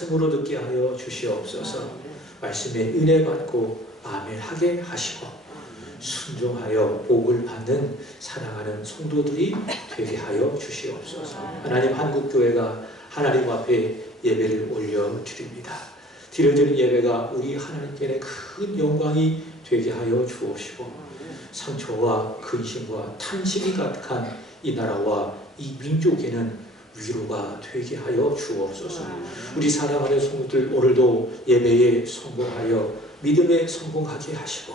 말씀으로 듣게 하여 주시옵소서. 말씀에 은혜 받고 아멘하게 하시고 순종하여 복을 받는 사랑하는 성도들이 되게 하여 주시옵소서. 하나님, 한국교회가 하나님 앞에 예배를 올려드립니다. 드려지는 예배가 우리 하나님께는 큰 영광이 되게 하여 주옵시고 상처와 근심과 탄식이 가득한 이 나라와 이 민족에는 위로가 되게 하여 주옵소서. 우리 사랑하는 성도들 오늘도 예배에 성공하여 믿음에 성공하게 하시고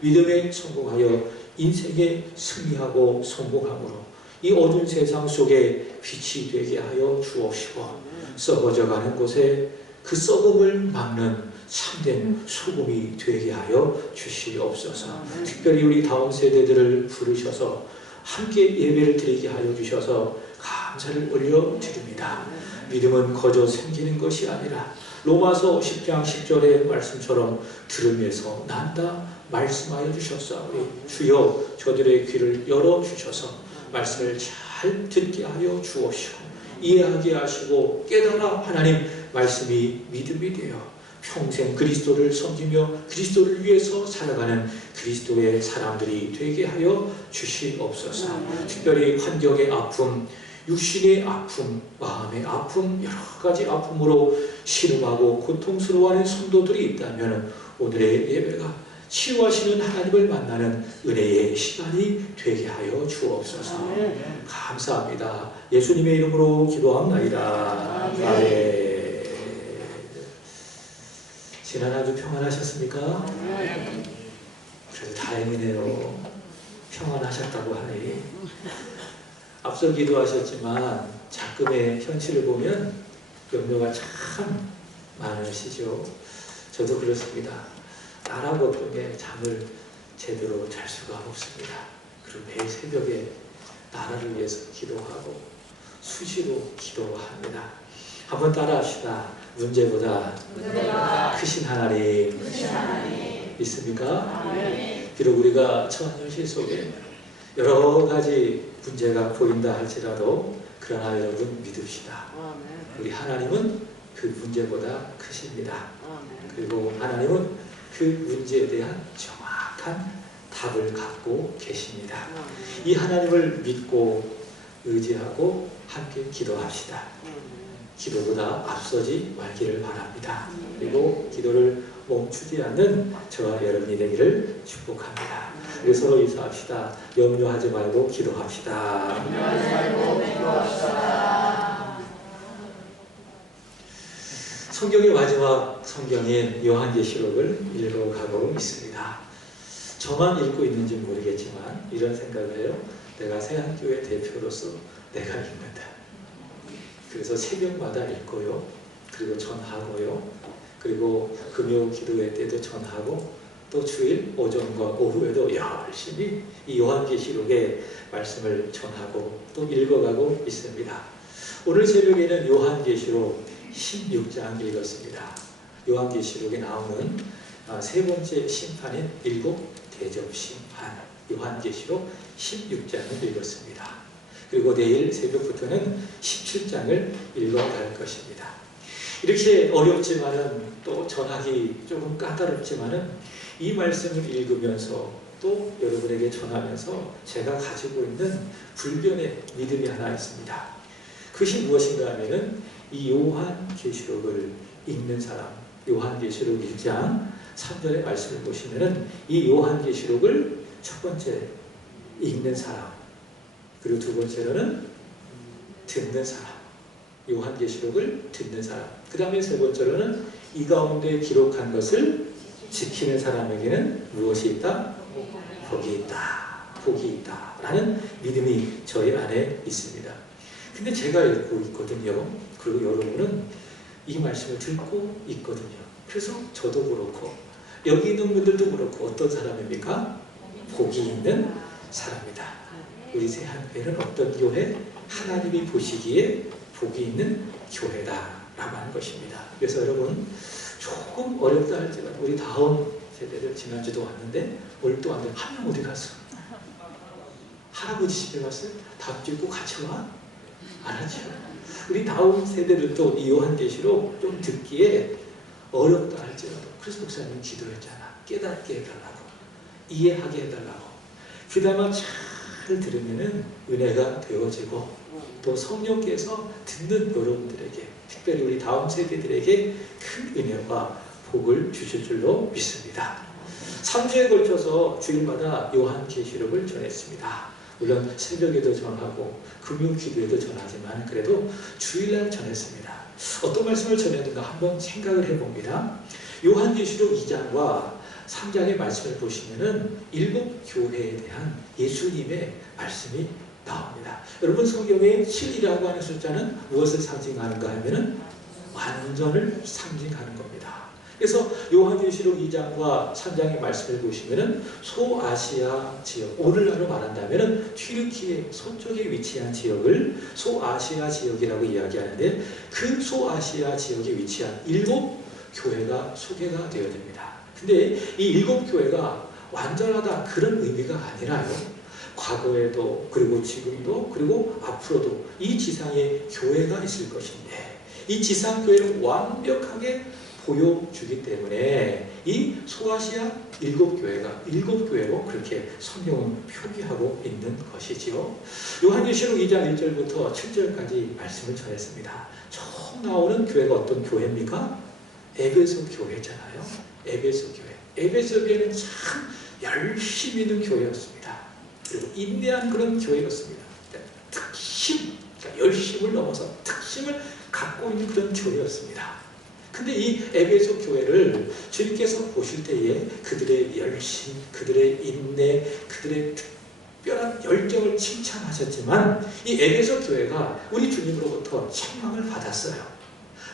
믿음에 성공하여 인생에 승리하고 성공함으로 이 어두운 세상 속에 빛이 되게 하여 주옵시고 썩어져가는 곳에 그 썩음을 막는 참된 소금이 되게 하여 주시옵소서. 특별히 우리 다음 세대들을 부르셔서 함께 예배를 드리게 하여 주셔서 감사를 올려드립니다. 믿음은 거저 생기는 것이 아니라 로마서 10장 10절의 말씀처럼 들음에서 난다 말씀하여 주셨사오니 주여 저들의 귀를 열어주셔서 말씀을 잘 듣게 하여 주옵시고 이해하게 하시고 깨달아 하나님 말씀이 믿음이 되어 평생 그리스도를 섬기며 그리스도를 위해서 살아가는 그리스도의 사람들이 되게 하여 주시옵소서. 특별히 환경의 아픔, 육신의 아픔, 마음의 아픔, 여러 가지 아픔으로 신음하고 고통스러워하는 성도들이 있다면 오늘의 예배가 치유하시는 하나님을 만나는 은혜의 시간이 되게 하여 주옵소서. 감사합니다. 예수님의 이름으로 기도합나이다. 아멘. 지난 한 주 평안하셨습니까? 그래도 다행이네요. 평안하셨다고 하니. 앞서 기도하셨지만 작금의 현실을 보면 염려가 참 많으시죠. 저도 그렇습니다. 나라 걱정에 잠을 제대로 잘 수가 없습니다. 그리고 매일 새벽에 나라를 위해서 기도하고 수시로 기도합니다. 한번 따라합시다. 문제보다 크신 하나님 믿습니까? 비록 우리가 처한 현실 속에 여러 가지 문제가 보인다 할지라도 그러나 여러분 믿읍시다. 우리 하나님은 그 문제보다 크십니다. 그리고 하나님은 그 문제에 대한 정확한 답을 갖고 계십니다. 이 하나님을 믿고 의지하고 함께 기도합시다. 기도보다 앞서지 말기를 바랍니다. 그리고 기도를 멈추지 않는 저와 여러분이 되기를 축복합니다. 우리 서로 인사합시다. 염려하지 말고 기도합시다. 염려하지 말고 기도합시다. 성경의 마지막 성경인 요한계시록을 읽어가고 있습니다. 저만 읽고 있는지 모르겠지만 이런 생각을 해요. 내가 세한교회 대표로서 내가 읽는다. 그래서 새벽마다 읽고요. 그리고 전하고요. 그리고 금요 기도회 때도 전하고 또 주일 오전과 오후에도 열심히 이 요한계시록의 말씀을 전하고 또 읽어가고 있습니다. 오늘 새벽에는 요한계시록 16장 읽었습니다. 요한계시록에 나오는 세 번째 심판인 일곱 대접 심판 요한계시록 16장을 읽었습니다. 그리고 내일 새벽부터는 17장을 읽어갈 것입니다. 이렇게 어렵지만은 또 전하기 조금 까다롭지만은 이 말씀을 읽으면서 또 여러분에게 전하면서 제가 가지고 있는 불변의 믿음이 하나 있습니다. 그것이 무엇인가 하면은 이 요한계시록을 읽는 사람, 요한계시록 1장 3절의 말씀을 보시면은 이 요한계시록을 첫 번째 읽는 사람, 그리고 두 번째로는 듣는 사람, 요한계시록을 듣는 사람, 그 다음에 세 번째로는 이 가운데 기록한 것을 지키는 사람에게는 무엇이 있다? 복이 있다. 복이 있다. 라는 믿음이 저희 안에 있습니다. 근데 제가 읽고 있거든요. 그리고 여러분은 이 말씀을 듣고 있거든요. 그래서 저도 그렇고 여기 있는 분들도 그렇고 어떤 사람입니까? 복이 있는 사람이다. 우리 세한교회는 어떤 교회? 하나님이 보시기에 복이 있는 교회다라고 하는 것입니다. 그래서 여러분 조금 어렵다 할지라도 우리 다음 세대들 지난주도 왔는데 오늘 또 왔는데 한 명 어디 갔어? 할아버지 집에 갔어요? 다음 주에 꼭 같이 와? 안 하죠. 우리 다음 세대들도 이 요한계시록 좀 듣기에 어렵다 할지라도 그래서 목사님 기도했잖아. 깨닫게 해달라고, 이해하게 해달라고. 그나마 잘 들으면은 은혜가 되어지고 또 성령께서 듣는 여러분들에게, 특별히 우리 다음 세대들에게 큰 은혜와 복을 주실 줄로 믿습니다. 3주에 걸쳐서 주일마다 요한계시록을 전했습니다. 물론 새벽에도 전하고 금요기도에도 전하지만 그래도 주일날 전했습니다. 어떤 말씀을 전했는가 한번 생각을 해봅니다. 요한계시록 2장과 3장의 말씀을 보시면은 7교회에 대한 예수님의 말씀이 나옵니다. 여러분 성경에 7이라고 하는 숫자는 무엇을 상징하는가 하면은 완전을 상징하는 겁니다. 그래서 요한계시록 2장과 3장의 말씀을 보시면은 소아시아 지역, 오늘날로 말한다면은 튀르키예 서쪽에 위치한 지역을 소아시아 지역이라고 이야기하는데 그 소아시아 지역에 위치한 7교회가 소개가 되어집니다. 근데 이 7교회가 완전하다 그런 의미가 아니라요. 과거에도 그리고 지금도 그리고 앞으로도 이 지상에 교회가 있을 것인데 이 지상 교회를 완벽하게 보여주기 때문에 이 소아시아 7교회가 7교회로 그렇게 성경은 표기하고 있는 것이지요. 요한계시록 2장 1절부터 7절까지 말씀을 전했습니다. 처음 나오는 교회가 어떤 교회입니까? 에베소 교회잖아요. 에베소 교회. 에베소 교회는 참 열심히 있는 교회였습니다. 그리고 인내한 그런 교회였습니다. 특심, 열심을 넘어서 특심을 갖고 있는 그런 교회였습니다. 근데 이 에베소 교회를 주님께서 보실 때에 그들의 열심, 그들의 인내, 그들의 특별한 열정을 칭찬하셨지만 이 에베소 교회가 우리 주님으로부터 책망을 받았어요.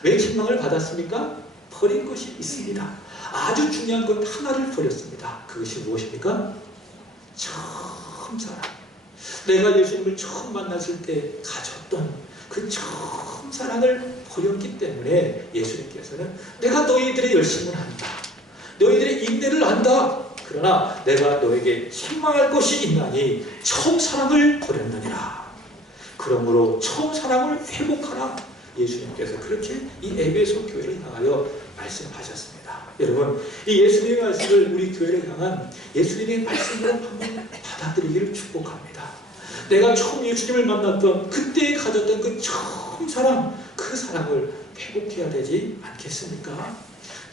왜 책망을 받았습니까? 버린 것이 있습니다. 아주 중요한 것 하나를 버렸습니다. 그것이 무엇입니까? 처음 사랑. 내가 예수님을 처음 만났을 때 가졌던 그 처음 사랑을 버렸기 때문에 예수님께서는 내가 너희들의 열심을 안다. 너희들의 인내를 안다. 그러나 내가 너에게 책망할 것이 있나니 처음 사랑을 버렸느니라. 그러므로 처음 사랑을 회복하라. 예수님께서 그렇게 이 에베소 교회를 향하여 말씀하셨습니다. 여러분, 이 예수님의 말씀을 우리 교회를 향한 예수님의 말씀으로 한번 받아들이기를 축복합니다. 내가 처음 예수님을 만났던 그때 가졌던 그 처음 사랑, 그 사랑을 회복해야 되지 않겠습니까?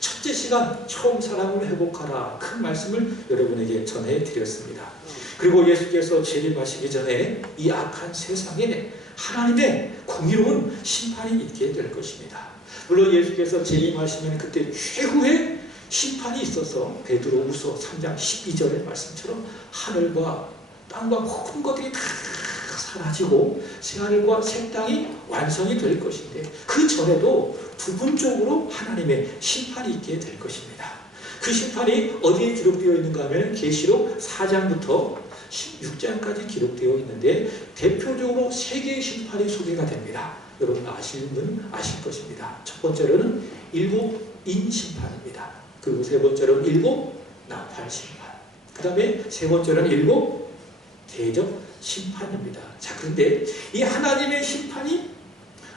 첫째 시간 처음 사랑을 회복하라 그 말씀을 여러분에게 전해드렸습니다. 그리고 예수께서 재림하시기 전에 이 악한 세상에 하나님의 공의로운 심판이 있게 될 것입니다. 물론 예수께서 재림하시면 그때 최후의 심판이 있어서 베드로후서 3장 12절의 말씀처럼 하늘과 땅과 모든 것들이 다 사라지고 새하늘과 새 땅이 완성이 될 것인데 그 전에도 부분적으로 하나님의 심판이 있게 될 것입니다. 그 심판이 어디에 기록되어 있는가 하면 계시록 4장부터 16장까지 기록되어 있는데 대표적으로 세 개의 심판이 소개가 됩니다. 여러분 아시는 분 아실 것입니다. 첫 번째로는 일곱인 심판입니다. 그리고 세 번째로는 일곱 나팔 심판. 그 다음에 세 번째로는 일곱 대접 심판입니다. 자, 그런데 이 하나님의 심판이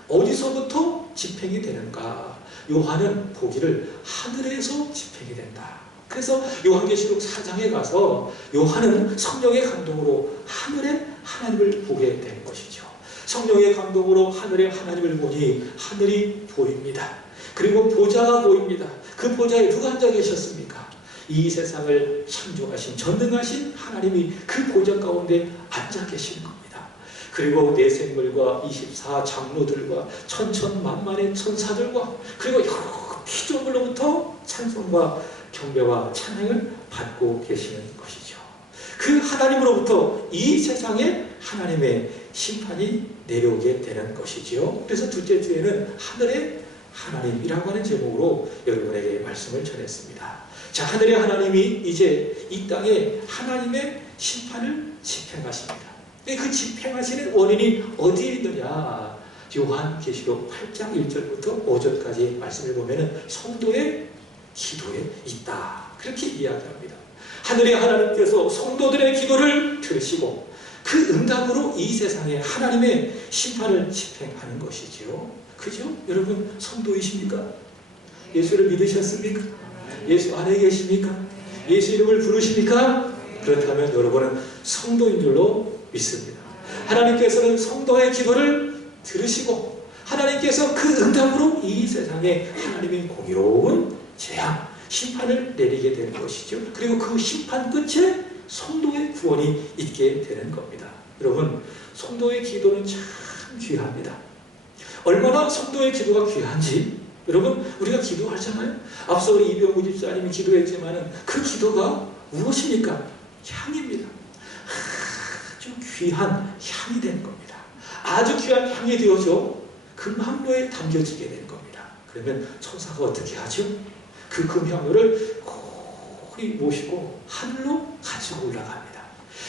어디서부터 집행이 되는가? 요한은 보기를 하늘에서 집행이 된다. 그래서 요한계시록 4장에 가서 요한은 성령의 감동으로 하늘에 하나님을 보게 된 것이죠. 성령의 감동으로 하늘에 하나님을 보니 하늘이 보입니다. 그리고 보좌가 보입니다. 그 보좌에 누가 앉아 계셨습니까? 이 세상을 창조하신 전능하신 하나님이 그 보좌 가운데 앉아 계시는 겁니다. 그리고 내 생물과 24장로들과 천천만만의 천사들과 그리고 여러 피조물로부터 찬송과 경배와 찬양을 받고 계시는 것이죠. 그 하나님으로부터 이 세상에 하나님의 심판이 내려오게 되는 것이지요. 그래서 둘째 주에는 하늘의 하나님이라고 하는 제목으로 여러분에게 말씀을 전했습니다. 자, 하늘의 하나님이 이제 이 땅에 하나님의 심판을 집행하십니다. 그 집행하시는 원인이 어디에 있느냐? 요한계시록 8장 1절부터 5절까지 말씀을 보면 성도의 기도에 있다. 그렇게 이야기합니다. 하늘의 하나님께서 성도들의 기도를 들으시고 그 그 응답으로 이 세상에 하나님의 심판을 집행하는 것이지요. 그죠? 여러분 성도이십니까? 예수를 믿으셨습니까? 예수 안에 계십니까? 예수 이름을 부르십니까? 그렇다면 여러분은 성도인 줄로 믿습니다. 하나님께서는 성도의 기도를 들으시고 하나님께서 그 응답으로 이 세상에 하나님의 공의로운 재앙, 심판을 내리게 되는 것이죠. 그리고 그 심판 끝에 성도의 구원이 있게 되는 겁니다. 여러분, 성도의 기도는 참 귀합니다. 얼마나 성도의 기도가 귀한지 여러분, 우리가 기도하잖아요. 앞서 우리 이병구 집사님이 기도했지만 그 기도가 무엇입니까? 향입니다. 아주 귀한 향이 되는 겁니다. 아주 귀한 향이 되어져 금향로에 담겨지게 되는 겁니다. 그러면 천사가 어떻게 하죠? 그 금향로를 고이 모시고 하늘로 가지고 올라갑니다.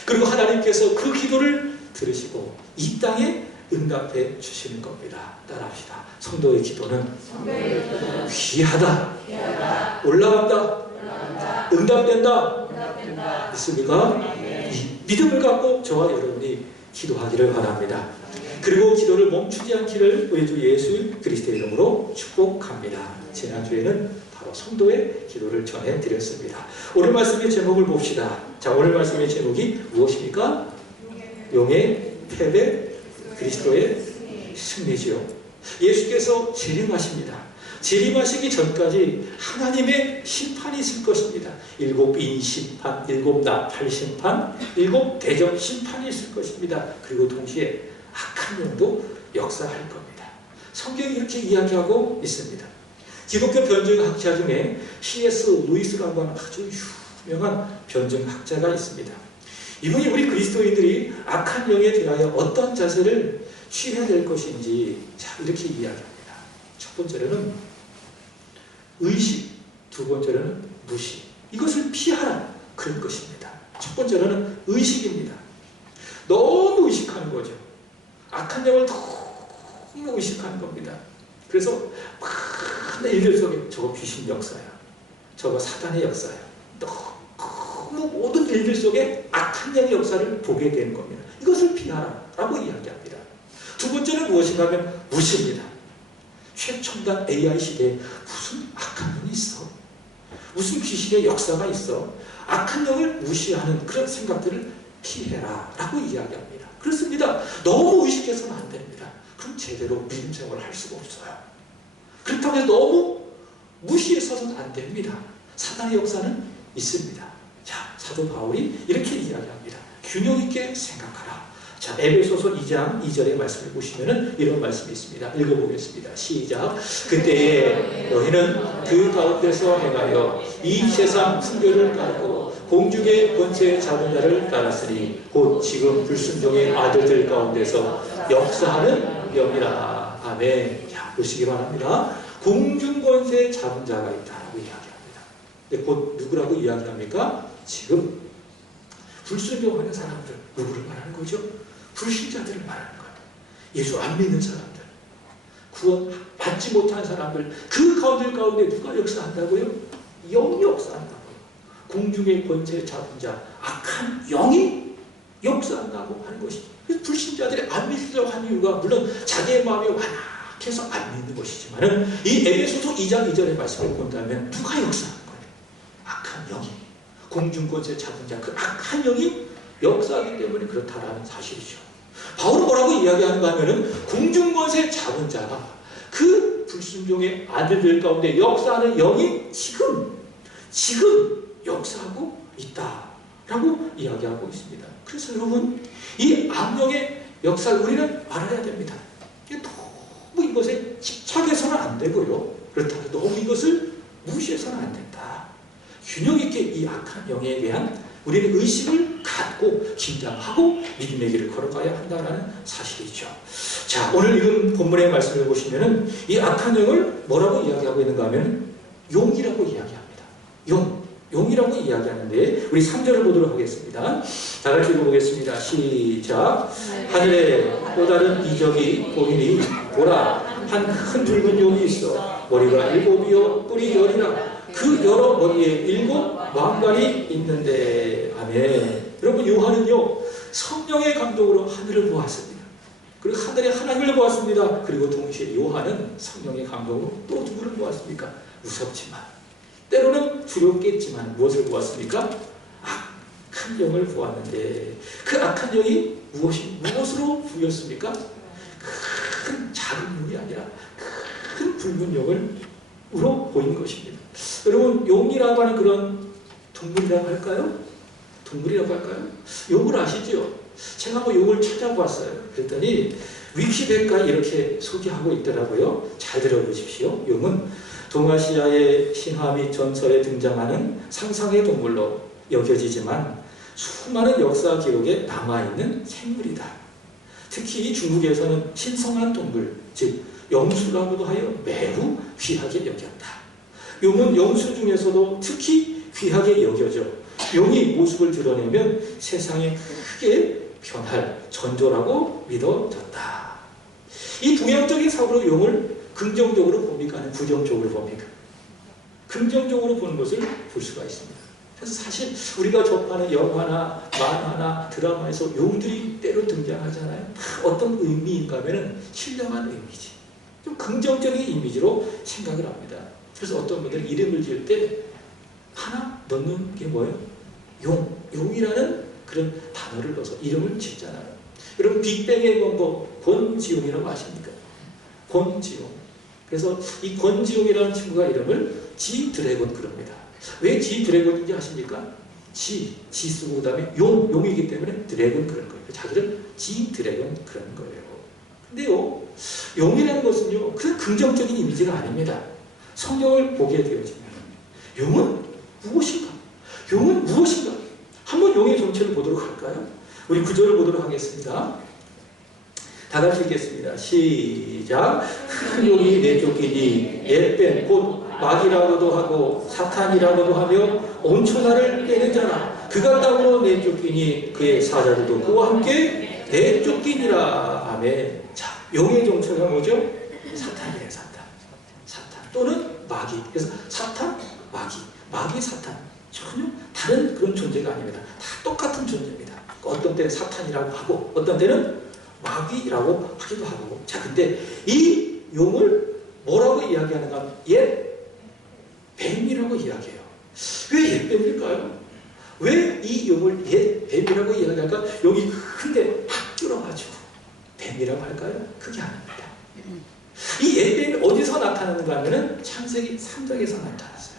그리고 하나님께서 그 기도를 들으시고 이 땅에 응답해 주시는 겁니다. 따라합시다. 성도의 기도는 귀하다. 올라간다. 응답된다. 믿습니까? 이 믿음을 갖고 저와 여러분이 기도하기를 바랍니다. 그리고 기도를 멈추지 않기를 우리 주 예수 그리스도의 이름으로 축복합니다. 지난주에는 바로 성도의 기도를 전해드렸습니다. 오늘 말씀의 제목을 봅시다. 자, 오늘 말씀의 제목이 무엇입니까? 용의 패배, 그리스도의 승리지요. 예수께서 재림하십니다. 재림하시기 전까지 하나님의 심판이 있을 것입니다. 7인 심판, 7나팔 심판, 7대접 심판이 있을 것입니다. 그리고 동시에 악한 영도 역사할 겁니다. 성경이 이렇게 이야기하고 있습니다. 기독교 변증학자 중에 C.S. 루이스라고 하는 아주 유명한 변증학자가 있습니다. 이분이 우리 그리스도인들이 악한 영에 대하여 어떤 자세를 취해야 될 것인지 이렇게 이야기합니다. 첫 번째로는 의식, 두 번째로는 무시. 이것을 피하라 그런 것입니다. 첫 번째로는 의식입니다. 너무 의식하는 거죠. 악한 영을 너무 의식하는 겁니다. 그래서 많은 일들 속에 저거 귀신 역사야, 저거 사단의 역사야, 너무 모든 일들 속에 악한 영의 역사를 보게 되는 겁니다. 이것을 피하라 라고 이야기합니다. 두 번째는 무엇인가 하면 무시입니다. 최첨단 AI 시대에 무슨 악한 영이 있어? 무슨 귀신의 역사가 있어? 악한 영을 무시하는 그런 생각들을 피해라 라고 이야기합니다. 그렇습니다. 너무 의식해서는 안 됩니다. 그럼 제대로 믿음 생활을 할 수가 없어요. 그렇다고 해서 너무 무시해서는 안 됩니다. 사단의 역사는 있습니다. 자, 사도 바울이 이렇게 이야기합니다. 균형 있게 생각하라. 자, 에베소서 2장 2절의 말씀을 보시면은 이런 말씀이 있습니다. 읽어보겠습니다. 시작. 그때에 너희는 그 가운데서 행하여 이 세상 풍조를 따르고 공중의 권세 잡은 자를 따랐으니 곧 지금 불순종의 아들들 가운데서 역사하는 영이라. 아멘. 자, 보시기 바랍니다. 공중 권세 잡은 자가 있다라고 이야기합니다. 근데 곧 누구라고 이야기합니까? 지금 불순종하는 사람들, 누구를 말하는 거죠? 불신자들을 말하는 거예요. 예수 안 믿는 사람들, 구원 받지 못한 사람들, 그 가운데 누가 역사한다고요? 영이 역사한다고요. 공중의 권세 잡은 자, 악한 영이 역사한다고 하는 것이죠. 그래서 불신자들이 안 믿으려고 하는 이유가 물론 자기의 마음이 완악해서 안 믿는 것이지만 이 에베소서 2장 2절의 말씀을 본다면 누가 역사하는 거예요? 악한 영이, 공중 권세 잡은 자, 그 악한 영이 역사하기 때문에 그렇다라는 사실이죠. 바울은 뭐라고 이야기하는가 하면은 공중권세 잡은 자가 그 불순종의 아들들 가운데 역사하는 영이 지금 역사하고 있다라고 이야기하고 있습니다. 그래서 여러분, 이 악령의 역사를 우리는 알아야 됩니다. 너무 이것에 집착해서는 안 되고요. 그렇다고 너무 이것을 무시해서는 안 된다. 균형 있게 이 악한 영에 대한 우리는 의식을 갖고 긴장하고 믿음의 길을 걸어가야 한다는 사실이죠. 자, 오늘 읽은 본문의 말씀을 보시면은 이 악한 영을 뭐라고 이야기하고 있는가 하면 용이라고 이야기합니다. 용이라고 이야기하는데 우리 3절을 보도록 하겠습니다. 다 같이 읽어보겠습니다. 시작. 하늘에 또 다른 이적이 보이니 보라, 한 큰 붉은 용이 있어 머리가 7이요 뿔이 10이라. 그 여러 머리에 7 왕관이 있는데. 아멘. 여러분, 요한은요 성령의 감동으로 하늘을 보았습니다. 그리고 하늘에 하나님을 보았습니다. 그리고 동시에 요한은 성령의 감동으로 또 누구를 보았습니까? 무섭지만 때로는 두렵겠지만 무엇을 보았습니까? 악한 영을 보았는데 그 악한 영이 무엇으로 보였습니까? 큰 작은 용이 아니라 큰 붉은 용으로 보인 것입니다. 여러분, 용이라고 하는 그런 동물이라고 할까요? 동물이라고 할까요? 용을 아시죠? 제가 한번 용을 찾아봤어요. 그랬더니 위키백과에 이렇게 소개하고 있더라고요. 잘 들어보십시오. 용은 동아시아의 신화 및 전설에 등장하는 상상의 동물로 여겨지지만 수많은 역사 기록에 남아있는 생물이다. 특히 중국에서는 신성한 동물, 즉 영수라고도 하여 매우 귀하게 여겼다. 용은 영수 중에서도 특히 귀하게 여겨져 용이 모습을 드러내면 세상에 크게 변할 전조라고 믿어졌다. 이 동양적인 사고로 용을 긍정적으로 봅니까? 아니면 부정적으로 봅니까? 긍정적으로 보는 것을 볼 수가 있습니다. 그래서 사실 우리가 접하는 영화나 만화나 드라마에서 용들이 때로 등장하잖아요. 다 어떤 의미인가 하면 신령한 의미지. 좀 긍정적인 이미지로 생각을 합니다. 그래서 어떤 분들은 이름을 지을 때 하나 넣는 게 뭐예요? 용이라는 그런 단어를 넣어서 이름을 짓잖아요. 여러분 빅뱅의 원고 권지용이라고 아십니까? 권지용. 그래서 이 권지용이라는 친구가 이름을 지드래곤 그럽니다. 왜 지드래곤인지 아십니까? 지 쓰고 그 다음에 용이기 때문에 드래곤 그런 거예요. 자기를 지드래곤 그런 거예요. 근데요, 용이라는 것은요, 그런 긍정적인 이미지가 아닙니다. 성경을 보게 되어지면 용은 무엇인가? 용은 무엇인가? 한번 용의 정체를 보도록 할까요? 우리 구절을 보도록 하겠습니다. 다 같이 읽겠습니다. 시작. 큰 용이 내쫓기니 옛뱀 곧 마귀라고도 하고 사탄이라고도 하며 온 천하를 꿰는 자라. 그가 땅으로 내쫓기니 그의 사자들도 그와 함께 내쫓기니라. 아멘. 자, 용의 정체가 뭐죠? 사탄이에요. 사탄 또는 마귀. 그래서 사탄, 마귀, 사탄. 전혀 다른 그런 존재가 아닙니다. 다 똑같은 존재입니다. 어떤 때는 사탄이라고 하고 어떤 때는 마귀라고 하기도 하고. 자, 근데 이 용을 뭐라고 이야기하는가? 옛 뱀이라고 이야기해요. 왜 옛 뱀일까요? 왜 이 용을 옛 뱀이라고 이야기할까? 여기 큰데 팍 뚫어가지고 뱀이라고 할까요? 그게 아닙니다. 이 옛 뱀이 어디서 나타나는가 하면은 창세기 3장에서 나타났어요.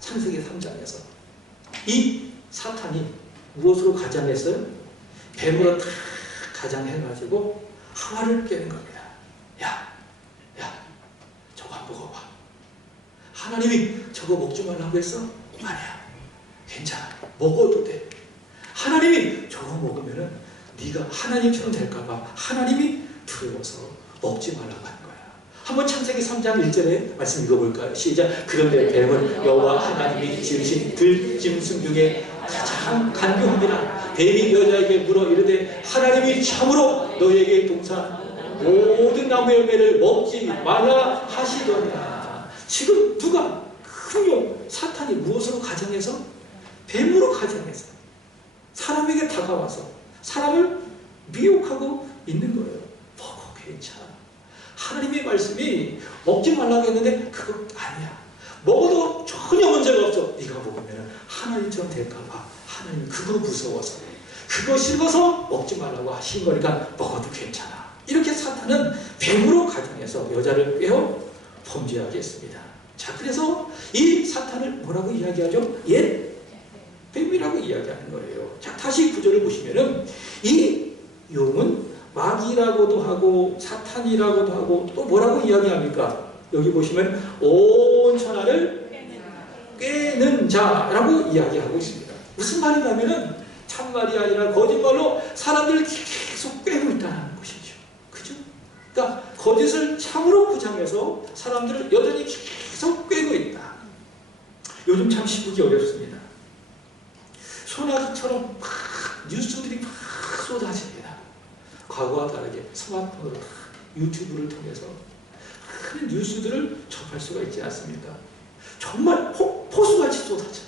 창세기 3장에서 이 사탄이 무엇으로 가장했어요? 뱀으로 탁 가장해가지고 하와를 깨는 겁니다. 야, 저거 한번 먹어봐. 하나님이 저거 먹지 말라고 했어? 아니야. 괜찮아. 먹어도 돼. 하나님이 저거 먹으면은 네가 하나님처럼 될까봐 하나님이 두려워서 먹지 말라고 하는 거야. 한번 창세기 3장 1절에 말씀 읽어볼까요? 시작. 그런데 뱀은 여호와 하나님이 지으신 들짐승 중에 가장 간교합니다. 뱀이 여자에게 물어 이르되 하나님이 참으로 너에게 동산 모든 나무 열매를 먹지 말라 하시더냐. 지금 누가 큰 용 사탄이 무엇으로 가정해서? 뱀으로 가정해서 사람에게 다가와서 사람을 미혹하고 있는 거예요. 먹어 괜찮아. 하나님의 말씀이 먹지 말라고 했는데 그거 아니야. 먹어도 전혀 문제가 없어. 네가 먹으면 하나님처럼 될까봐 하나님이 그거 무서워서 그거 싫어서 먹지 말라고 하신 거니까 먹어도 괜찮아. 이렇게 사탄은 뱀으로 가정해서 여자를 꿰어 범죄하게 했습니다. 자, 그래서 이 사탄을 뭐라고 이야기하죠? 옛 뱀이라고 이야기하는 거예요. 자, 다시 구절을 보시면은 이 용은 마귀라고도 하고 사탄이라고도 하고 또 뭐라고 이야기합니까? 여기 보시면 온 천하를 꿰는 자라고 이야기하고 있습니다. 무슨 말이냐면은 참말이 아니라 거짓말로 사람들을 계속 꿰고 있다는 것이죠. 그죠? 그러니까 거짓을 참으로 포장해서 사람들을 여전히 계속 꿰고 있다. 요즘 참 시국이 어렵습니다. 소나기처럼 막 뉴스들이 막 쏟아집니다. 과거와 다르게 스마트폰으로 유튜브를 통해서 큰 뉴스들을 접할 수가 있지 않습니까? 정말 포수같이 쏟아져.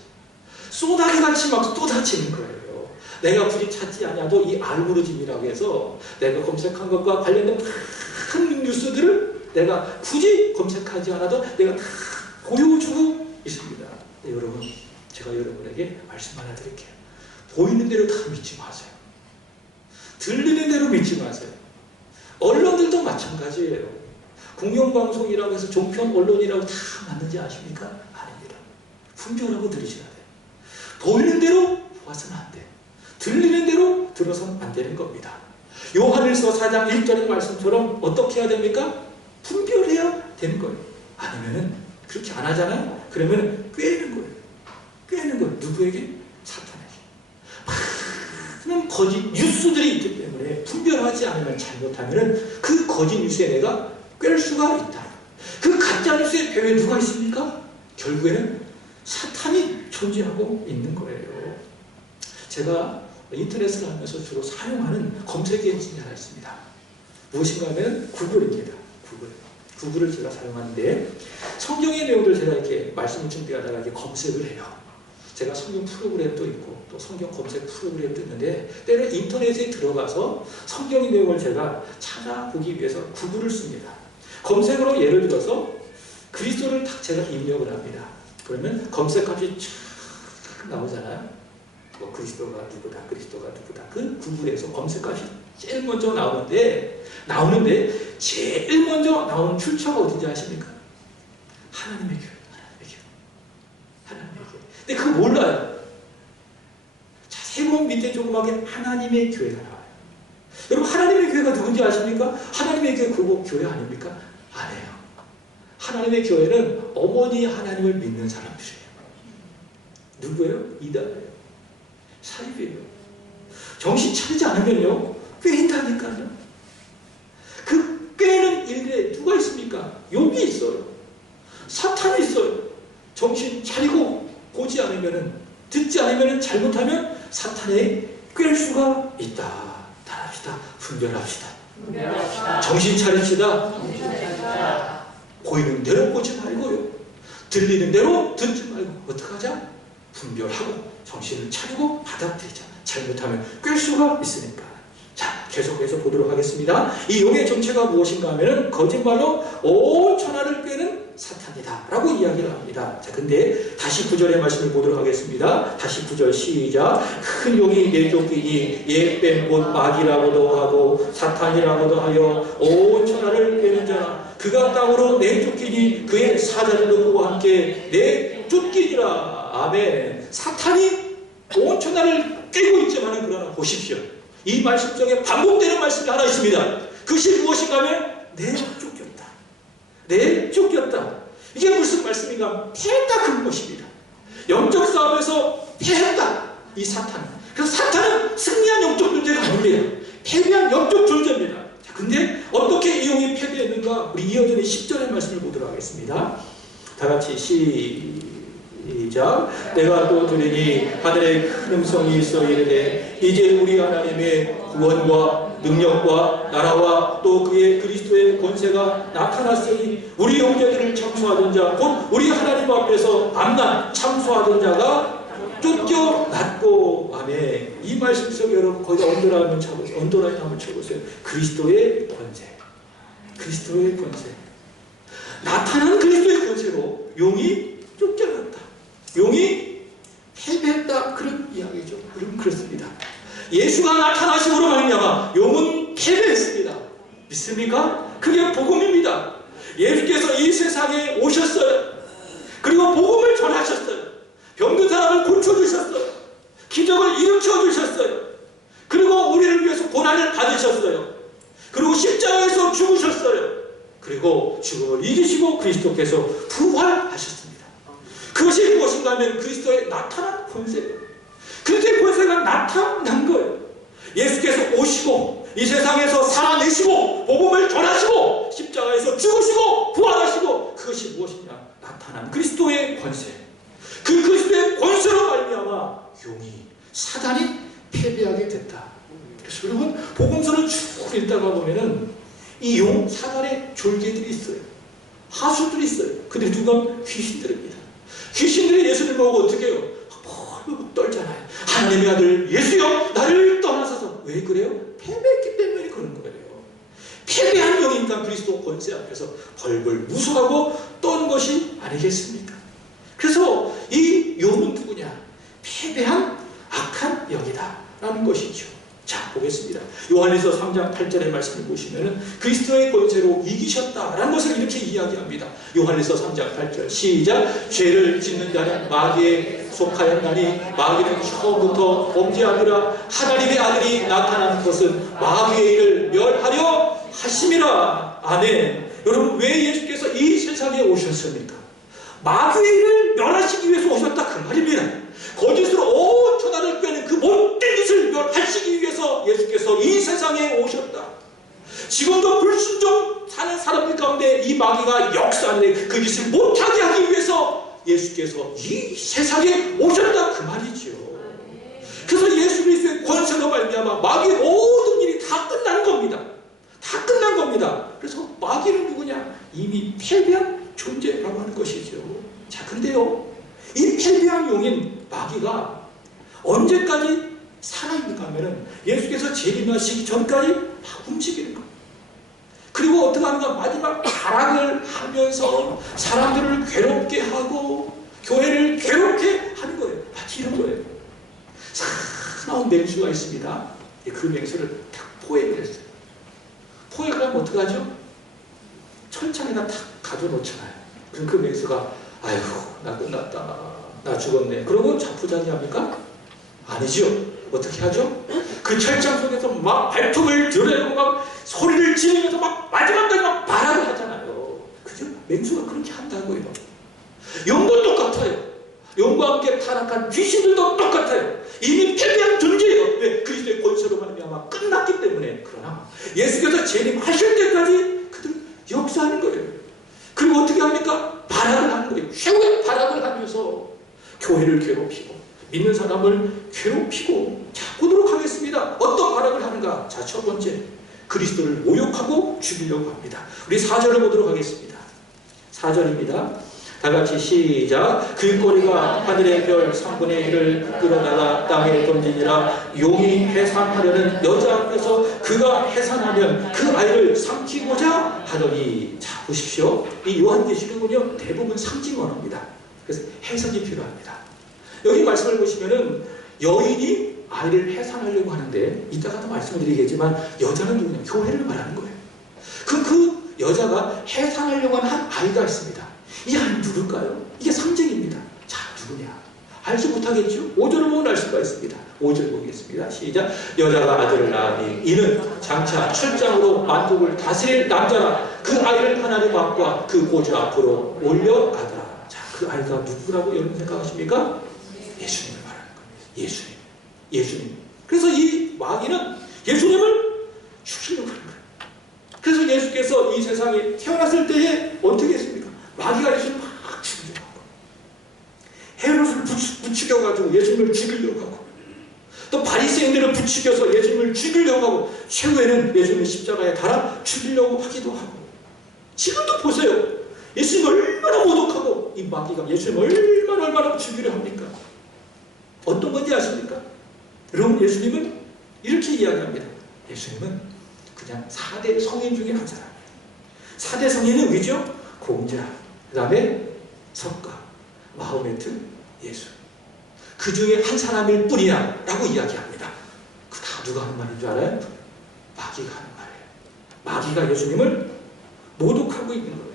쏟아기같이 막 쏟아지는 거예요. 내가 굳이 찾지 않아도 이 알고리즘이라고 해서 내가 검색한 것과 관련된 많은 뉴스들을 내가 굳이 검색하지 않아도 내가 다 보여주고 있습니다. 네, 여러분, 제가 여러분에게 말씀 하나 드릴게요. 보이는 대로 다 믿지 마세요. 들리는 대로 믿지 마세요. 언론들도 마찬가지예요. 공영방송이라고 해서 종편 언론이라고 다 맞는지 아십니까? 아닙니다. 분별하고 들으셔야 돼요. 보이는 대로 보아서는 안 돼요. 들리는 대로 들어서는 안 되는 겁니다. 요한일서 4장 1절의 말씀처럼 어떻게 해야 됩니까? 분별해야 되는 거예요. 아니면은 그렇게 안 하잖아요? 그러면 꿰는 거예요. 꿰는 거예요. 누구에게? 사탄에게. 많은 거짓 뉴스들이 있기 때문에 분별하지 않으면, 잘못하면 그 거짓 뉴스에 내가 꿰를 수가 있다. 그 가짜 뉴스의 배후에 누가 있습니까? 결국에는 사탄이 존재하고 있는 거예요. 제가 인터넷을 하면서 주로 사용하는 검색 엔진이 하나 있습니다. 무엇인가 하면 구글입니다. 구글을 제가 사용하는데 성경의 내용들 제가 이렇게 말씀을 준비하다가 이렇게 검색을 해요. 제가 성경 프로그램도 있고 또 성경 검색 프로그램도 있는데 때로는 인터넷에 들어가서 성경의 내용을 제가 찾아보기 위해서 구글을 씁니다. 검색으로 예를 들어서 그리스도를 딱 제가 입력을 합니다. 그러면 검색값이 쫙 나오잖아요. 뭐 그리스도가 누구다, 그 구글에서 검색값이 제일 먼저 나오는데 제일 먼저 나오는 출처가 어딘지 아십니까? 하나님의 교회. 근데 그거 몰라요. 자세히 밑에 조그맣게 하나님의 교회가 나와요. 여러분, 하나님의 교회가 누군지 아십니까? 하나님의 교회 그거 교회 아닙니까? 아니에요. 하나님의 교회는 어머니 하나님을 믿는 사람들이에요. 누구예요? 이단이에요. 사입이에요. 정신 차리지 않으면요, 꿰인다니까요. 그 꿰는 일에 누가 있습니까? 욕이 있어요. 사탄이 있어요. 정신 차리고 보지 않으면은, 듣지 않으면은, 잘못하면 사탄에 꿰일 수가 있다. 따라합시다. 분별합시다. 정신 차립시다. 보이는 대로 보지 말고요. 들리는 대로 듣지 말고 어떻게 하자? 분별하고 정신을 차리고 받아들이자. 잘못하면 꿰일 수가 있으니까. 자, 계속해서 보도록 하겠습니다. 이 용의 정체가 무엇인가 하면 거짓말로 온 천하를 꿰는 사탄이다 라고 이야기를 합니다. 자, 근데 다시 9절의 말씀을 보도록 하겠습니다. 다시 9절 시작. 큰 용이 내쫓기니 옛뱀 곧 마귀라고도 하고 사탄이라고도 하여 온 천하를 꿰는 자라. 그가 땅으로 내쫓기니 그의 사자들도 그와 함께 내쫓기니라. 아멘. 사탄이 온 천하를 꿰고 있지만 그러나 보십시오. 이 말씀 속에 반복되는 말씀이 하나 있습니다. 그것이 무엇인가 하면 내쫓겼다. 이게 무슨 말씀인가? 패했다, 그 것입니다. 영적 싸움에서 패했다, 이 사탄. 그래서 사탄은 승리한 영적 존재가 아닙니다. 패배한 영적 존재입니다. 자, 근데 어떻게 이 용이 패배했는가? 우리 이어지는 10절의 말씀을 보도록 하겠습니다. 다 같이 시작. 내가 또 들으니 하늘에 큰 음성이 있어 이르되 이제 우리 하나님의 구원과 능력과 나라와 또 그의 그리스도의 권세가 나타났으니 우리 형제들을 참수하던 자 곧 우리 하나님 앞에서 만난 참수하던 자가 쫓겨났고. 아멘. 이 말씀 속에 여러분 거기다 언더라인 한번 쳐보세요. 그리스도의 권세. 나타난 그리스도의 권세로 용이 쫓겨났다. 용이 패배했다. 그런 이야기죠. 그렇습니다. 예수가 나타나심으로 말미암아 용은 패배했습니다. 믿습니까? 그게 복음입니다. 예수께서 이 세상에 오셨어요. 그리고 복음을 전하셨어요. 병든 사람을 고쳐주셨어요. 기적을 일으켜주셨어요. 그리고 우리를 위해서 고난을 받으셨어요. 그리고 십자가에서 죽으셨어요. 그리고 죽음을 이기시고 그리스도께서 부활하셨습니다. 그것이 무엇인가 하면 그리스도의 나타난 권세예요. 그리스도의 권세가 나타난 거예요. 예수께서 오시고 이 세상에서 살아내시고 복음을 전하시고 십자가에서 죽으시고 부활하시고, 그것이 무엇이냐? 나타난 그리스도의 권세. 그 그리스도의 권세로 말미암아 용이, 사단이 패배하게 됐다. 그래서 여러분 복음서를 쭉 읽다가 보면은 이 용, 사단의 졸개들이 있어요. 하수들이 있어요. 근데 누가? 귀신들입니다. 귀신들이 예수를 보고 어떻게 해요? 떨잖아요. 하나님의 아들 예수여 나를 떠나소서. 왜 그래요? 패배했기 때문에 그런 거예요. 패배한 영이니까 그리스도 권세 앞에서 벌벌 무서워하고 떤 것이 아니겠습니까? 그래서 이 용은 누구냐? 패배한 악한 영이다 라는 것이죠. 자, 보겠습니다. 요한일서 3장 8절의 말씀을 보시면 그리스도의 권세로 이기셨다라는 것을 이렇게 이야기합니다. 요한일서 3장 8절 시작. 죄를 짓는 자는 마귀에 속하였나니 마귀는 처음부터 범죄하느라 하나님의 아들이 나타난 것은 마귀의 일을 멸하려 하심이라. 아멘. 여러분, 왜 예수께서 이 세상에 오셨습니까? 마귀의 일을 멸하시기 위해서 오셨다 그 말입니다. 거짓으로 온 천하를 꿰는 그 못된 짓을 멸하시기 위해서 예수께서 이 세상에 오셨다. 지금도 불순종 사는 사람들 가운데 이 마귀가 역사하는데 그 짓을 못하게 하기 위해서 예수께서 이 세상에 오셨다 그 말이죠. 그래서 예수 그리스도의 권세로 말미암아 마귀의 모든 일이 다 끝난 겁니다. 다 끝난 겁니다. 그래서 마귀는 누구냐? 이미 패배한 존재라고 하는 것이죠. 자, 그런데요, 이 패배한 용인 마귀가 언제까지 살아있는가 하면은 예수께서 재림하시기 전까지 막 움직이는 겁니다. 그리고 어떻게 하는가? 마지막 타락을 하면서 사람들을 괴롭게 하고 교회를 괴롭게 하는 거예요. 마치 이런 거예요. 사나운 맹수가 있습니다. 그 맹수를 탁 포획을 했어요. 포획을 하면 어떻게 하죠? 철창에다 탁 가둬놓잖아요. 그럼 그 맹수가 아이고 나 끝났다, 나 죽었네, 그러고 자포자기합니까? 아니죠. 어떻게 하죠? 그 철창 속에서 막 발톱을 드러내고 막 소리를 지르면서 막 마지막까지 막 말하고 하잖아요. 그죠? 맹수가 그렇게 한다고요. 용도 똑같아요. 용과 함께 타락한 귀신들도 똑같아요. 이미 패배한 존재예요. 왜? 그리스도의 권세로 말미암아 끝났기 때문에. 그러나 예수께서 재림하실 때까지 그들은 역사하는 거예요. 그리고 어떻게 합니까? 발악을 하는 거예요. 최후의 발악을 하면서 교회를 괴롭히고 믿는 사람을 괴롭히고. 자, 보도록 하겠습니다. 어떤 발악을 하는가? 자, 첫 번째, 그리스도를 모욕하고 죽이려고 합니다. 우리 4절을 보도록 하겠습니다. 4절입니다. 다같이 시작. 그 꼬리가 하늘의 별 3분의 1을 끌어다가 땅에 던지니라. 용이 해산하려는 여자 앞에서 그가 해산하면 그 아이를 삼키고자 하더니. 자, 보십시오. 이 요한계시록은요 대부분 상징 언어입니다. 그래서 해석이 필요합니다. 여기 말씀을 보시면은 여인이 아이를 해산하려고 하는데, 이따가도 말씀을 드리겠지만 여자는 누구냐? 교회를 말하는 거예요. 그 여자가 해산하려고 하는 한 아이가 있습니다. 이 아이는 누굴까요? 이게 상징입니다. 자, 누구냐? 알지 못하겠죠? 5절을 보면 알 수가 있습니다. 5절 보겠습니다. 시작. 여자가 아들을 낳으니 이는 장차 출장으로 만국을 다스릴 남자라. 그 아이를 하나님 앞과 그 보좌 앞으로 올려가더라. 자, 그 아이가 누구라고 여러분 생각하십니까? 예수님을 말하는 거예요. 예수님. 그래서 이 마귀는 예수님을 죽이려고 하는 거예요. 그래서 예수께서 이 세상에 태어났을 때에 어떻게 했습니까? 마귀가 예수님을 막 죽이려고 하고, 헤롯을 부추겨가지고 예수님을 죽이려고 하고, 또 바리새인들을 부추겨서 예수님을 죽이려고 하고, 최후에는 예수님을 십자가에 달아 죽이려고 하기도 하고. 지금도 보세요. 예수님 얼마나 모독하고 이 마귀가 예수님을 얼마나 죽이려 합니까? 어떤 건지 아십니까? 여러분, 예수님은 이렇게 이야기합니다. 예수님은 그냥 4대 성인 중에 한 사람이에요. 4대 성인은 누구죠? 공자, 그 다음에 석가, 마호메트, 예수. 그 중에 한 사람일 뿐이야 라고 이야기합니다. 그 다 누가 하는 말인 줄 알아요? 마귀가 하는 말이에요. 마귀가 예수님을 모독하고 있는 거예요.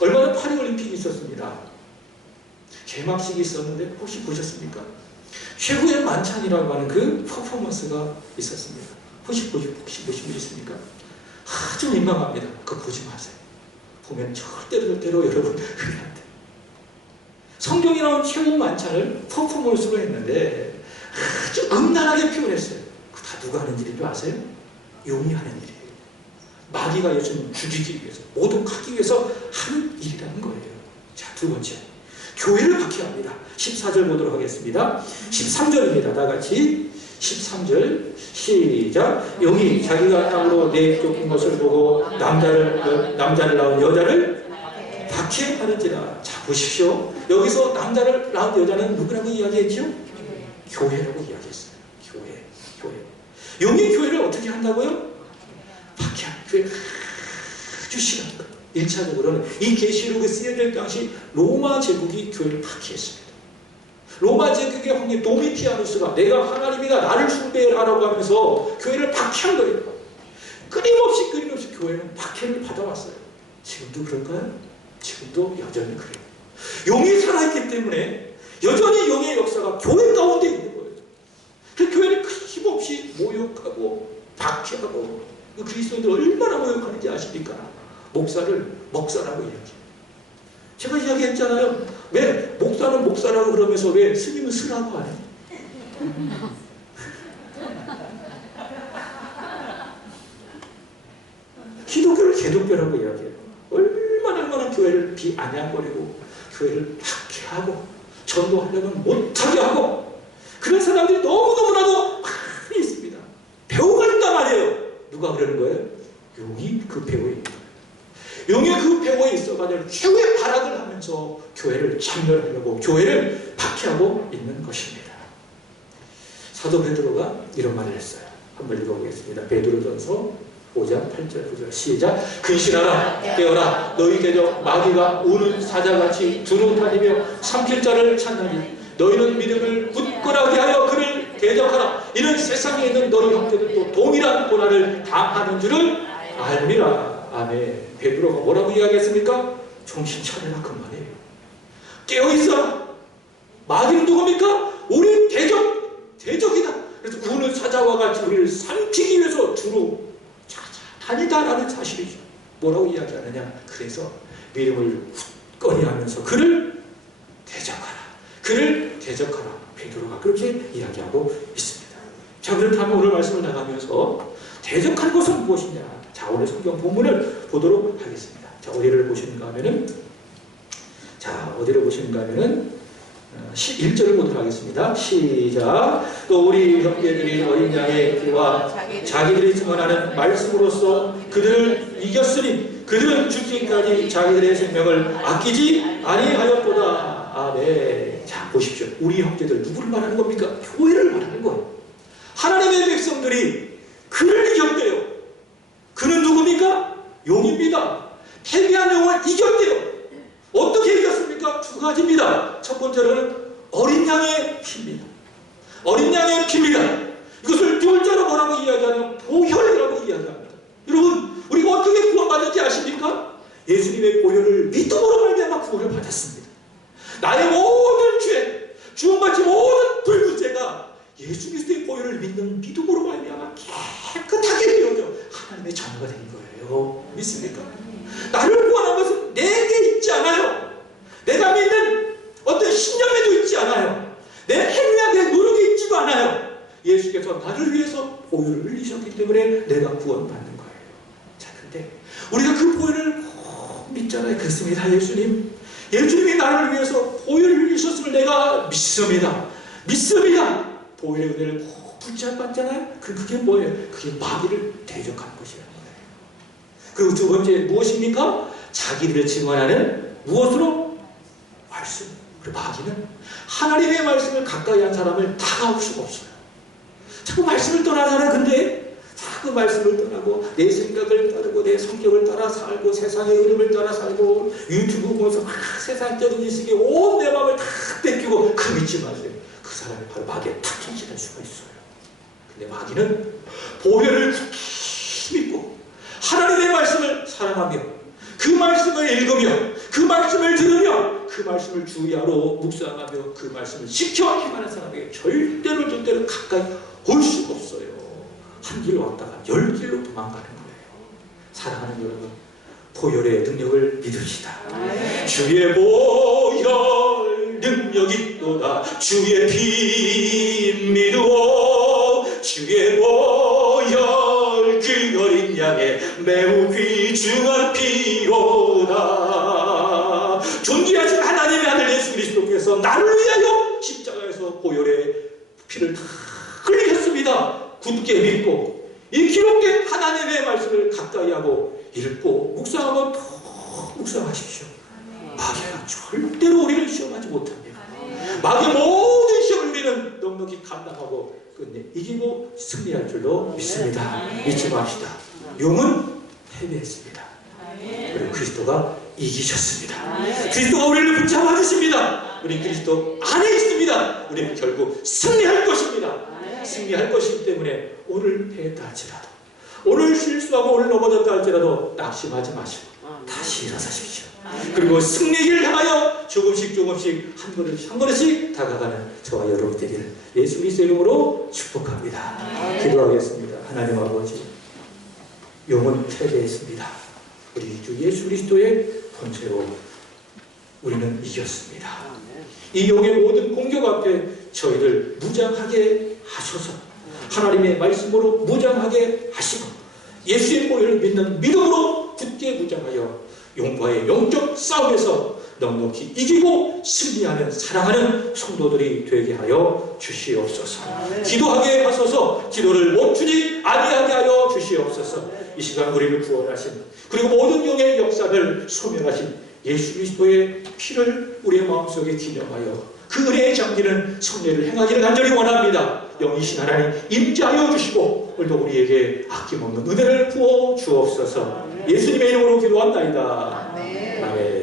얼마 전 파리올림픽이 있었습니다. 개막식이 있었는데 혹시 보셨습니까? 최후의 만찬이라고 하는 그 퍼포먼스가 있었습니다. 혹시 보신 분 있습니까? 아주 민망합니다. 그거 보지 마세요. 보면 절대로 여러분 그게 안 돼요. 성경에 나온 최후 만찬을 퍼포먼스로 했는데 아주 음란하게 표현했어요. 그 다 누가 하는 일인 줄 아세요? 용이 하는 일이에요. 마귀가 예수님을 죽이기 위해서, 모독하기 위해서 하는 일이라는 거예요. 자, 두 번째, 교회를 박해합니다. 14절 보도록 하겠습니다. 13절입니다. 다 같이 13절 시작. 용이 자기가 땅으로 내쫓긴 것을 보고 남자를 낳은 여자를 박해하는지라. 자, 보십시오. 여기서 남자를 낳은 여자는 누구라고 이야기했죠? 교회라고 이야기했어요. 교회. 용의 교회를 어떻게 한다고요? 박해하는 교회 아주 싫어하는 거예요. 1차적으로는 이 계시록이 쓰여야 될 당시 로마 제국이 교회를 박해했습니다. 로마 제국의 황제 도미티아누스가 내가 하나님이다 나를 숭배하라고 하면서 교회를 박해한 거예요. 끊임없이 교회는 박해를 받아왔어요. 지금도 그럴까요? 지금도 여전히 그래요. 용이 살아있기 때문에 여전히 용의 역사가 교회 가운데 있는 거예요. 그 교회를 힘없이 모욕하고 박해하고 그리스도인들 얼마나 모욕하는지 아십니까? 목사를 먹사라고 이야기해요. 제가 이야기했잖아요. 왜 목사는 목사라고 그러면서 왜 스님은 스라고 안 해요? 기독교를 개독교라고 이야기해요. 얼마나 교회를 비아냥거리고 교회를 박해하고 전도하려면 못하게 하고 그런 사람들이 너무나도 많이 있습니다. 배우가 있단 말이에요. 누가 그러는 거예요? 용이 그 배우에 있다. 용이 그 배우에 있어가지고 최후의 발악을 하면서 교회를 참멸하려고 교회를 박해하고 있는 것입니다. 사도 베드로가 이런 말을 했어요. 한번 읽어보겠습니다. 베드로전서 5장 8절 9절 시작. 근신하라 깨어라 너희 대적 마귀가 우는 사자같이 두루 다니며 삼킬 자를 찾나니 너희는 믿음을 굳건하게 하여 그를 대적하라. 이는 세상에 있는 너희 형제들도 동일한 고난을 당하는 줄을 알미라. 아멘. 베드로가 뭐라고 이야기했습니까? 정신 차려라 그 말이에요. 깨어있어라. 마귀는 누굽니까? 우리 대적이다. 그래서 우는 사자와 같이 우리를 삼키기 위해서 두루 다니다라는 사실이죠. 뭐라고 이야기하느냐? 그래서 믿음을 굳건히 하면서 그를 대적하라. 베드로가 그렇게 이야기하고 있습니다. 자, 그렇다면 오늘 말씀을 나가면서 대적할 것은 무엇이냐? 자, 오늘 성경 본문을 보도록 하겠습니다. 자, 어디를 보시는가 하면은 1절을 보도록 하겠습니다. 시작. 또 우리 형제들이 어린 양의 피와 자기들이 증언하는 말씀으로써 그들을 이겼으니 그들은 죽기까지 자기들의 생명을 아끼지 아니하였도다. 아멘. 자, 보십시오. 우리 형제들 누구를 말하는 겁니까? 교회를 말하는 거예요. 하나님의 백성들이 그를 이겼대요. 그는 누굽니까? 용입니다. 패배한 용을 이겼대요. 어떻게 이겼습니까? 두 가지입니다. 첫 번째로는 어린 양의 피입니다. 어린 양의 피입니다. 이것을 듀얼자로 뭐라고 이야기하냐면 보혈이라고 이야기합니다. 여러분, 우리가 어떻게 구원받았지 아십니까? 예수님의 보혈을 믿음으로 말미암아 구원을 받았습니다. 나의 모든 죄, 주원받지 모든 불구죄가 예수 그리스도의 보혈을 믿는 믿음으로 말미암아 깨끗하게 되어져 하나님의 자녀가 된 거예요. 믿습니까? 나를 구원한 것은 내게 있지 않아요. 내가 믿는 어떤 신념에도 있지 않아요. 내 행위나 내 노력에 있지도 않아요. 예수께서 나를 위해서 보혈을 흘리셨기 때문에 내가 구원받는 거예요. 자, 근데 우리가 그 보혈을 꼭 믿잖아요. 그렇습니다. 예수님이 나를 위해서 보혈을 흘리셨음을 내가 믿습니다. 보혈의 은혜를 꼭 붙잡았잖아요. 그게 뭐예요? 그게 마귀를 대적하는 것이라는 거예요. 그리고 두 번째 무엇입니까? 자기들을 증언하는 무엇으로? 말씀. 그리고 마귀는 하나님의 말씀을 가까이 한 사람을 다가올 수가 없어요. 자꾸 말씀을 떠나잖아요. 근데 자꾸 말씀을 떠나고 내 생각을 따르고 내 성격을 따라 살고 세상의 흐름을 따라 살고 유튜브 보면서 막 세상적인 지식에 온 내 마음을 다 뺏기고 그 믿지 마세요. 그 사람이 바로 마귀에 탁 던지는 수가 있어요. 근데 마귀는 보혈을 깊이 믿고 하나님의 말씀을 사랑하며 그 말씀을 읽으며 그 말씀을 들으며 그 말씀을 주야로 묵상하며 그 말씀을 지켜 행하는 사람에게 절대로 가까이 올 수가 없어요. 한 길 왔다가 10길로 도망가는 거예요. 사랑하는 여러분, 보혈의 능력을 믿으시다. 주의 보혈 능력 있도다. 주의 피 믿으오. 주의 보혈 그 어린 양의 매우 귀중한 피로다. 존귀하신 하나님의 아들 예수 그리스도께서 나를 위하여 십자가에서 보혈의 피를 다 흘리셨습니다. 굳게 믿고 이 기록된 하나님의 말씀을 가까이 하고 읽고 묵상하고 더 묵상하십시오. 마귀가 절대로 우리를 시험하지 못합니다. 마귀의 모든 시험을 우리는 넉넉히 넉넉히 감당하고 끝내 이기고 승리할 줄로 믿습니다. 잊지 맙시다. 용은 패배했습니다. 그리고 그리스도가 이기셨습니다. 그리스도가 우리를 붙잡아 주십니다. 우리 그리스도 안에 있습니다. 우리는 결국 승리할 것입니다. 승리할 것이기 때문에 오늘 패했다 할지라도, 오늘 실수하고 오늘 넘어졌다 할지라도 낙심하지 마시고 다시 일어서십시오. 그리고 승리를 향하여 조금씩 한 걸음씩 한 걸음씩 다가가는 저와 여러분 되기를 예수 그리스도의 이름으로 축복합니다. 기도하겠습니다. 하나님 아버지, 용은 패배했습니다. 우리 주 예수 그리스도의 본체로 우리는 이겼습니다. 이 용의 모든 공격 앞에 저희를 무장하게 하셔서 하나님의 말씀으로 무장하게 하시고 예수의 보혈을 믿는 믿음으로 굳게 무장하여 용과의 영적 싸움에서 넉넉히 이기고 승리하는 사랑하는 성도들이 되게 하여 주시옵소서. 기도하게 하소서. 기도를 멈추지 아니하게 하여 주시옵소서. 이 시간 우리를 구원하신, 그리고 모든 영의 역사를 소멸하신 예수 그리스도의 피를 우리의 마음속에 기념하여 그 은혜의 장기는 성례를 행하기를 간절히 원합니다. 영이신 하나님 임재하여 주시고 오늘도 우리에게 아낌없는 은혜를 부어 주옵소서. 예수님의 이름으로 기도합나이다. 아멘.